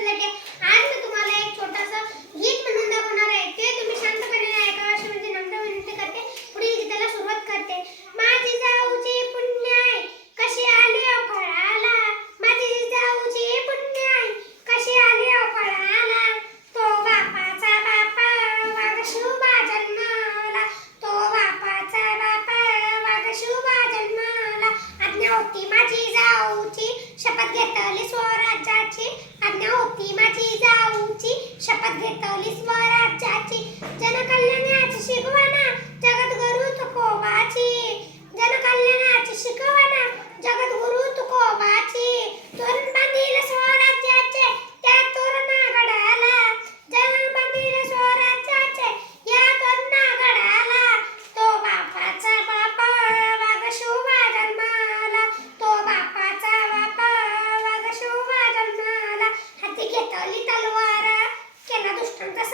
उलटे. आज मी तुम्हाला एक छोटासा गीत म्हणून दाखवणार आहे. ते तुम्ही शांतपणे ऐकावे अशी म्हणजे नम्र विनंती करते. पुढील गीताला सुरुवात करते. माझी जाऊची पुण्य आहे कशी आली फळाला, माझी जाऊची पुण्य आहे कशी आली फळाला. तो बापाचा बापा वाघ शुभा जन्माला, तो बापाचा बापा वाघ शुभा जन्माला. आज्ञा होती माझी जाऊची, शपथ घेतली स्वराज्याची. आज्ञा होती माझी जाऊची, शपथ घेतली स्वराज्याची. जनकल्याणाची शिकवण जगद्गुरु तुकोबाची, जनकल्याणाची शिकवण जगद्गुरु तुकोबाची. तोरण बांधील स्वराज्याचे त्या तोरणागडाला, तोरण बांधील स्वराज्याचे या तोरणागडाला. तो बापाचा बापा वाघ शुभा जन्माला, तो बापाचा बापा वाघ शुभा जन्माला. हाती घेतली तलवार केला दुष्टांचा